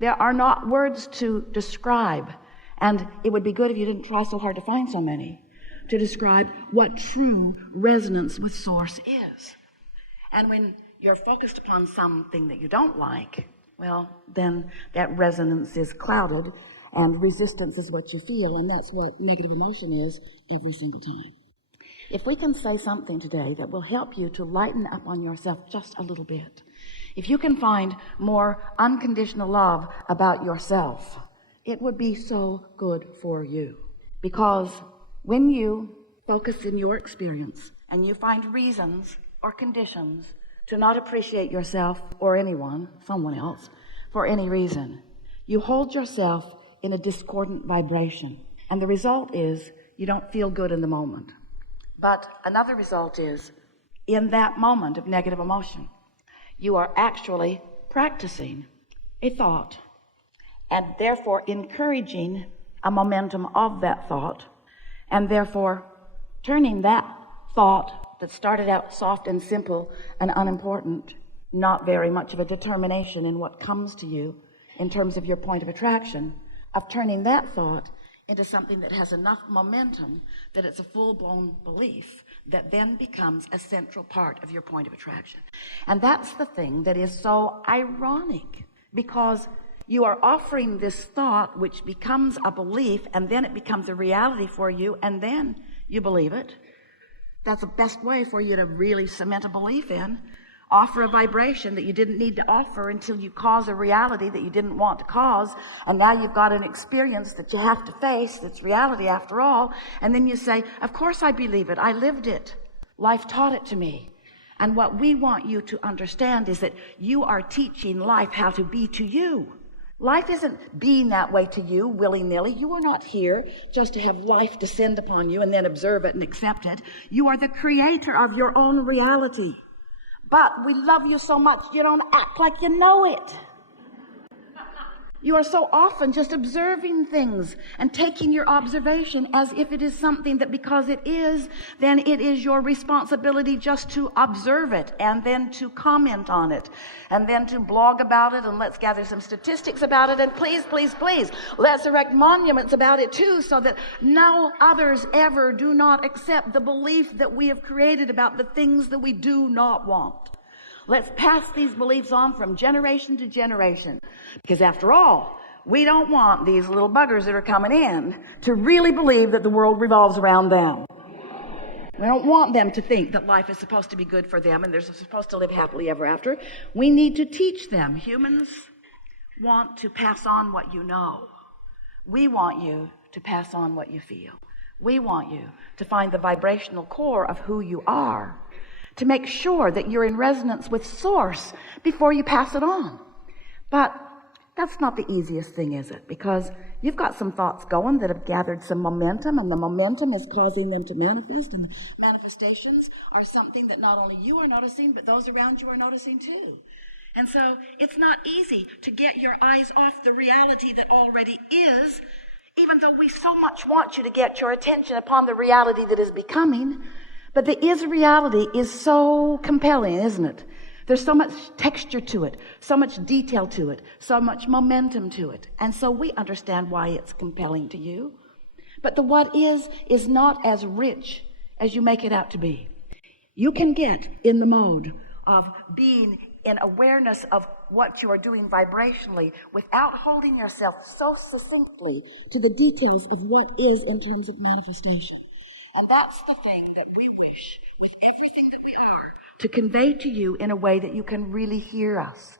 There are not words to describe, and it would be good if you didn't try so hard to find so many, to describe what true resonance with source is. And when you're focused upon something that you don't like, well, then that resonance is clouded, and resistance is what you feel, and that's what negative emotion is every single time. If we can say something today that will help you to lighten up on yourself just a little bit, if you can find more unconditional love about yourself, it would be so good for you. Because when you focus in your experience and you find reasons or conditions to not appreciate yourself or anyone, someone else, for any reason, you hold yourself in a discordant vibration. And the result is you don't feel good in the moment. But another result is, in that moment of negative emotion, you are actually practicing a thought and therefore encouraging a momentum of that thought, and therefore turning that thought that started out soft and simple and unimportant, not very much of a determination in what comes to you in terms of your point of attraction, of turning that thought into something that has enough momentum that it's a full-blown belief that then becomes a central part of your point of attraction. And that's the thing that is so ironic, because you are offering this thought which becomes a belief, and then it becomes a reality for you, and then you believe it. That's the best way for you to really cement a belief in. Offer a vibration that you didn't need to offer until you cause a reality that you didn't want to cause, and now you've got an experience that you have to face that's reality after all, and then you say, of course I believe it, I lived it, life taught it to me. And what we want you to understand is that you are teaching life how to be to you. Life isn't being that way to you willy-nilly. You are not here just to have life descend upon you and then observe it and accept it. You are the creator of your own reality. But we love you so much, you don't act like you know it. You are so often just observing things and taking your observation as if it is something that, because it is, then it is your responsibility just to observe it and then to comment on it and then to blog about it, and let's gather some statistics about it, and please, please, please, let's erect monuments about it too, so that no others ever do not accept the belief that we have created about the things that we do not want. Let's pass these beliefs on from generation to generation, because after all, we don't want these little buggers that are coming in to really believe that the world revolves around them. We don't want them to think that life is supposed to be good for them and they're supposed to live happily ever after. We need to teach them. Humans want to pass on what you know. We want you to pass on what you feel. We want you to find the vibrational core of who you are, to make sure that you're in resonance with source before you pass it on. But that's not the easiest thing, is it? Because you've got some thoughts going that have gathered some momentum, and the momentum is causing them to manifest, and the manifestations are something that not only you are noticing, but those around you are noticing too. And so it's not easy to get your eyes off the reality that already is, even though we so much want you to get your attention upon the reality that is becoming. But the is reality is so compelling, isn't it? There's so much texture to it, so much detail to it, so much momentum to it. And so we understand why it's compelling to you. But the what is not as rich as you make it out to be. You can get in the mode of being in awareness of what you are doing vibrationally without holding yourself so succinctly to the details of what is in terms of manifestation. And that's the thing that we wish, with everything that we are, to convey to you in a way that you can really hear us.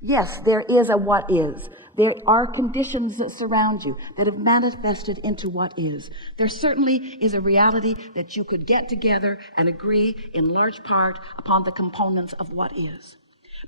Yes, there is a what is. There are conditions that surround you that have manifested into what is. There certainly is a reality that you could get together and agree in large part upon the components of what is.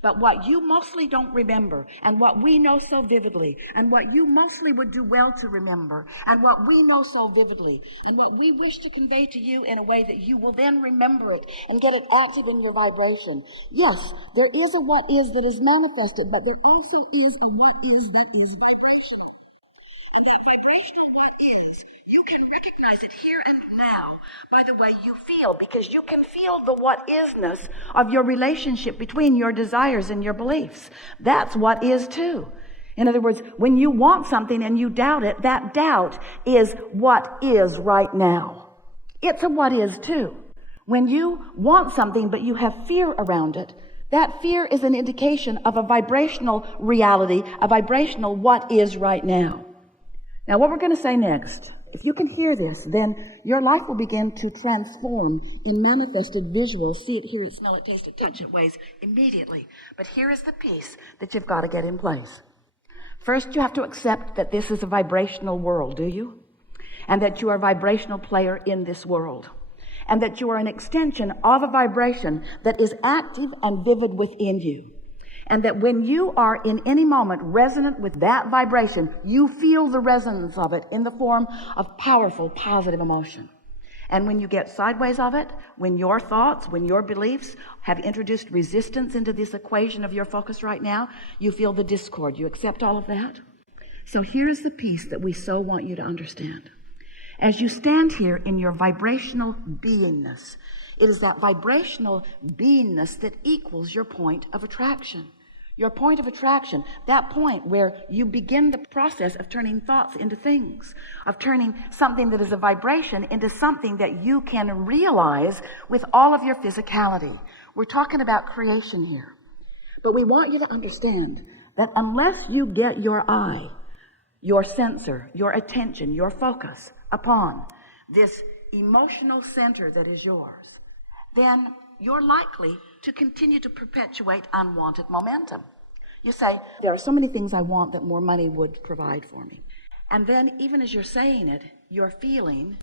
But what you mostly don't remember, and what we know so vividly, and what you mostly would do well to remember, and what we know so vividly, and what we wish to convey to you in a way that you will then remember it and get it active in your vibration. Yes, there is a what is that is manifested, but there also is a what is that is vibrational. And that vibrational what is, you can recognize it here and now by the way you feel, because you can feel the what isness of your relationship between your desires and your beliefs. That's what is too. In other words, when you want something and you doubt it, that doubt is what is right now. It's a what is too. When you want something but you have fear around it, that fear is an indication of a vibrational reality, a vibrational what is right now. Now, what we're going to say next, if you can hear this, then your life will begin to transform in manifested visual, see it, hear it, smell it, taste it, touch it ways immediately. But here is the piece that you've got to get in place. First, you have to accept that this is a vibrational world, do you? And that you are a vibrational player in this world. And that you are an extension of a vibration that is active and vivid within you. And that when you are in any moment resonant with that vibration, you feel the resonance of it in the form of powerful, positive emotion. And when you get sideways of it, when your thoughts, when your beliefs have introduced resistance into this equation of your focus right now, you feel the discord. You accept all of that? So here's the piece that we so want you to understand. As you stand here in your vibrational beingness, it is that vibrational beingness that equals your point of attraction. Your point of attraction, that point where you begin the process of turning thoughts into things, of turning something that is a vibration into something that you can realize with all of your physicality. We're talking about creation here. But we want you to understand that unless you get your eye, your sensor, your attention, your focus upon this emotional center that is yours, then you're likely to continue to perpetuate unwanted momentum. You say, there are so many things I want that more money would provide for me. And then even as you're saying it, you're feeling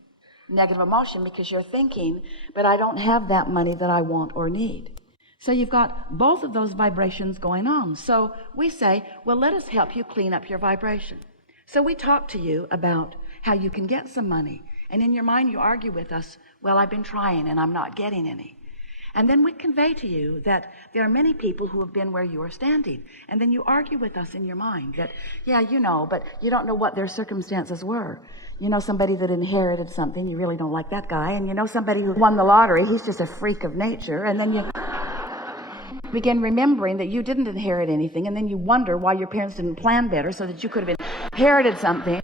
negative emotion because you're thinking, but I don't have that money that I want or need. So you've got both of those vibrations going on. So we say, well, let us help you clean up your vibration. So we talk to you about how you can get some money. And in your mind, you argue with us, well, I've been trying and I'm not getting any. And then we convey to you that there are many people who have been where you are standing. And then you argue with us in your mind that, yeah, you know, but you don't know what their circumstances were. You know somebody that inherited something, you really don't like that guy. And you know somebody who won the lottery, he's just a freak of nature. And then you begin remembering that you didn't inherit anything. And then you wonder why your parents didn't plan better so that you could have inherited something.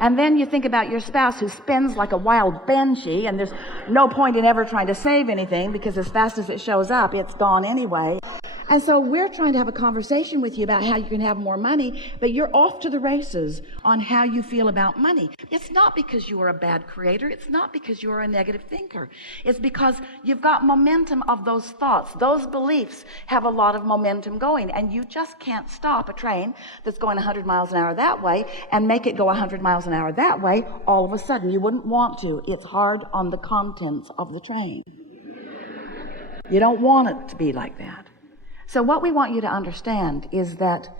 And then you think about your spouse who spends like a wild banshee, and there's no point in ever trying to save anything because as fast as it shows up, it's gone anyway. And so we're trying to have a conversation with you about how you can have more money, but you're off to the races on how you feel about money. It's not because you are a bad creator. It's not because you are a negative thinker. It's because you've got momentum of those thoughts. Those beliefs have a lot of momentum going, and you just can't stop a train that's going 100 miles an hour that way and make it go 100 miles an hour that way all of a sudden. You wouldn't want to. It's hard on the contents of the train. You don't want it to be like that. So what we want you to understand is that,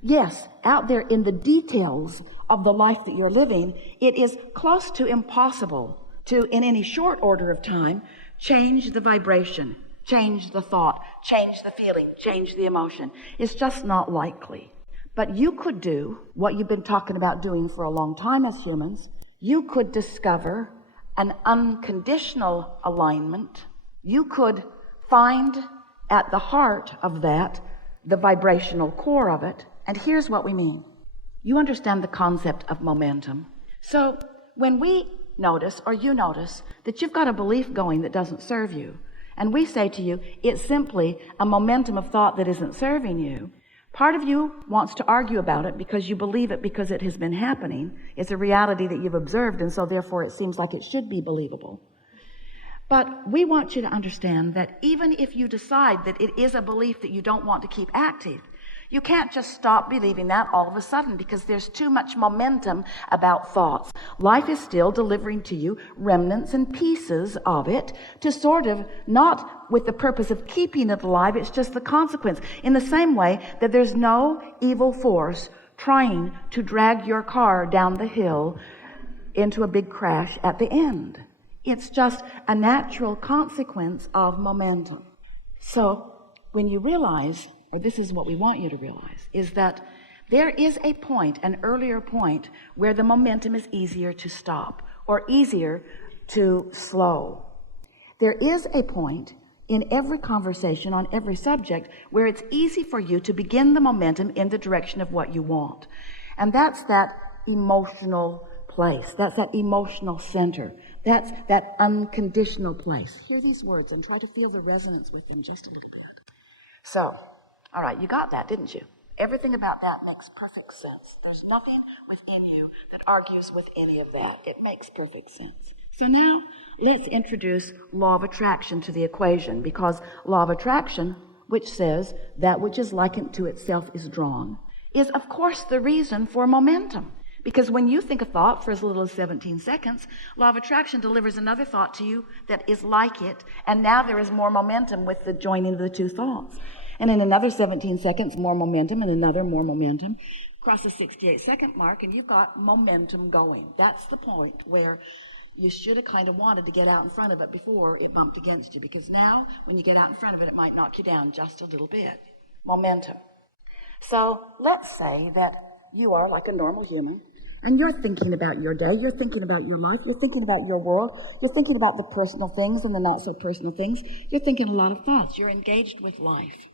yes, out there in the details of the life that you're living, it is close to impossible to, in any short order of time, change the vibration, change the thought, change the feeling, change the emotion. It's just not likely. But you could do what you've been talking about doing for a long time as humans. You could discover an unconditional alignment. You could find at the heart of that, the vibrational core of it. And here's what we mean. You understand the concept of momentum. So when we notice, or you notice, that you've got a belief going that doesn't serve you, and we say to you, it's simply a momentum of thought that isn't serving you, part of you wants to argue about it because you believe it because it has been happening. It's a reality that you've observed, and so therefore it seems like it should be believable. But we want you to understand that even if you decide that it is a belief that you don't want to keep active, you can't just stop believing that all of a sudden because there's too much momentum about thoughts. Life is still delivering to you remnants and pieces of it to sort of, not with the purpose of keeping it alive, it's just the consequence. In the same way that there's no evil force trying to drag your car down the hill into a big crash at the end. It's just a natural consequence of momentum. So when you realize, or this is what we want you to realize, is that there is a point, an earlier point, where the momentum is easier to stop or easier to slow. There is a point in every conversation on every subject where it's easy for you to begin the momentum in the direction of what you want. And that's that emotional place. That's that emotional center. That's that unconditional place. Hear these words and try to feel the resonance with them just a little bit. So, all right, you got that, didn't you? Everything about that makes perfect sense. There's nothing within you that argues with any of that. It makes perfect sense. So now let's introduce law of attraction to the equation, because law of attraction, which says that which is likened to itself is drawn, is of course the reason for momentum. Because when you think a thought for as little as 17 seconds, law of attraction delivers another thought to you that is like it, and now there is more momentum with the joining of the two thoughts. And in another 17 seconds, more momentum, and another more momentum. Cross the 68-second mark, and you've got momentum going. That's the point where you should have kind of wanted to get out in front of it before it bumped against you, because now, when you get out in front of it, it might knock you down just a little bit. Momentum. So let's say that you are like a normal human, and you're thinking about your day, you're thinking about your life, you're thinking about your world, you're thinking about the personal things and the not-so-personal things. You're thinking a lot of thoughts. You're engaged with life.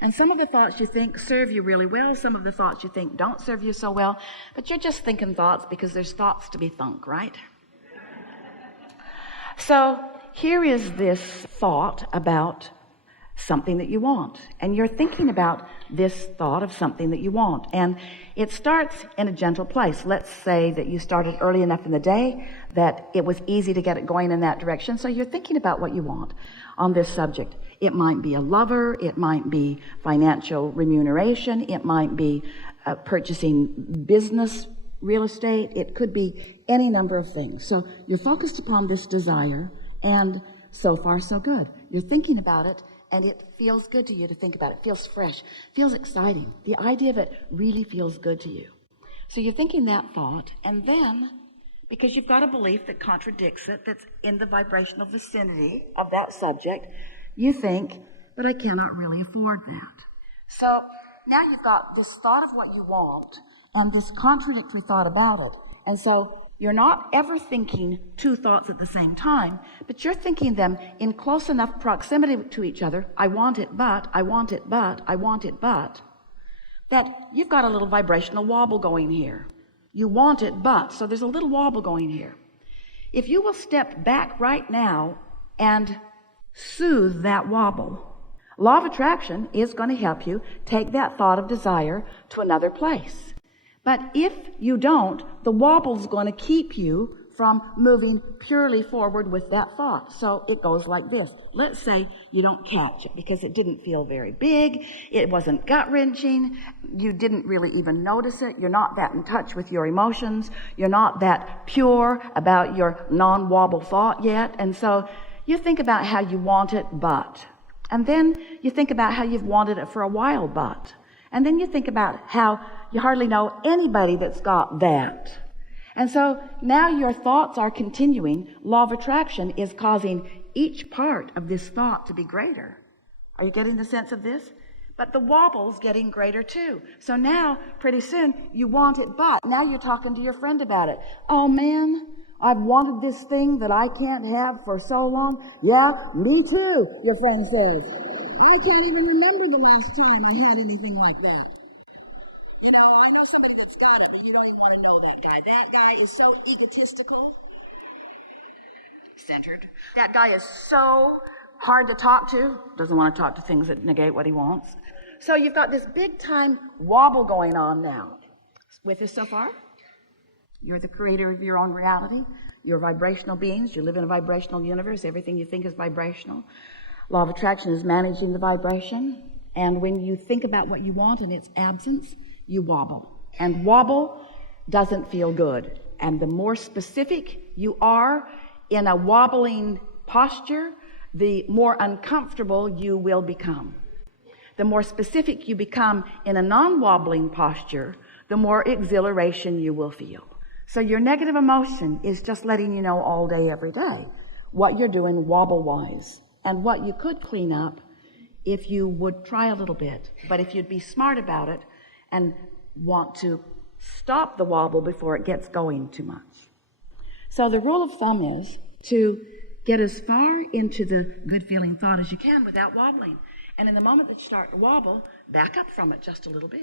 And some of the thoughts you think serve you really well, some of the thoughts you think don't serve you so well, but you're just thinking thoughts because there's thoughts to be thunk, right? So here is this thought about something that you want, and you're thinking about this thought of something that you want, and it starts in a gentle place. Let's say that you started early enough in the day that it was easy to get it going in that direction, so you're thinking about what you want on this subject. It might be a lover, it might be financial remuneration, it might be purchasing business real estate, it could be any number of things. So you're focused upon this desire, and so far so good. You're thinking about it, and it feels good to you to think about it. It feels fresh, feels exciting. The idea of it really feels good to you. So you're thinking that thought, and then, because you've got a belief that contradicts it, that's in the vibrational vicinity of that subject, you think, but I cannot really afford that. So now you've got this thought of what you want and this contradictory thought about it. And so you're not ever thinking two thoughts at the same time, but you're thinking them in close enough proximity to each other. I want it, but, I want it, but, I want it, but, that you've got a little vibrational wobble going here. You want it, but, so there's a little wobble going here. If you will step back right now and soothe that wobble, law of attraction is going to help you take that thought of desire to another place. But if you don't, the wobble's going to keep you from moving purely forward with that thought. So it goes like this. Let's say you don't catch it because it didn't feel very big, it wasn't gut-wrenching, you didn't really even notice it, you're not that in touch with your emotions, you're not that pure about your non-wobble thought yet, and so you think about how you want it, but. And then you think about how you've wanted it for a while, but. And then you think about how you hardly know anybody that's got that. And so now your thoughts are continuing. Law of attraction is causing each part of this thought to be greater. Are you getting the sense of this? But the wobble's getting greater too. So now, pretty soon, you want it, but. Now you're talking to your friend about it. Oh man, I've wanted this thing that I can't have for so long. Yeah, me too, your friend says. I can't even remember the last time I had anything like that. You know, I know somebody that's got it, but you don't even want to know that guy. That guy is so egotistical, centered. That guy is so hard to talk to, doesn't want to talk to things that negate what he wants. So you've got this big time wobble going on now. With us so far? You're the creator of your own reality. You're vibrational beings. You live in a vibrational universe. Everything you think is vibrational. Law of attraction is managing the vibration. And when you think about what you want in its absence, you wobble. And wobble doesn't feel good. And the more specific you are in a wobbling posture, the more uncomfortable you will become. The more specific you become in a non-wobbling posture, the more exhilaration you will feel. So your negative emotion is just letting you know all day, every day, what you're doing wobble-wise and what you could clean up if you would try a little bit. But if you'd be smart about it and want to stop the wobble before it gets going too much. So the rule of thumb is to get as far into the good feeling thought as you can without wobbling. And in the moment that you start to wobble, back up from it just a little bit.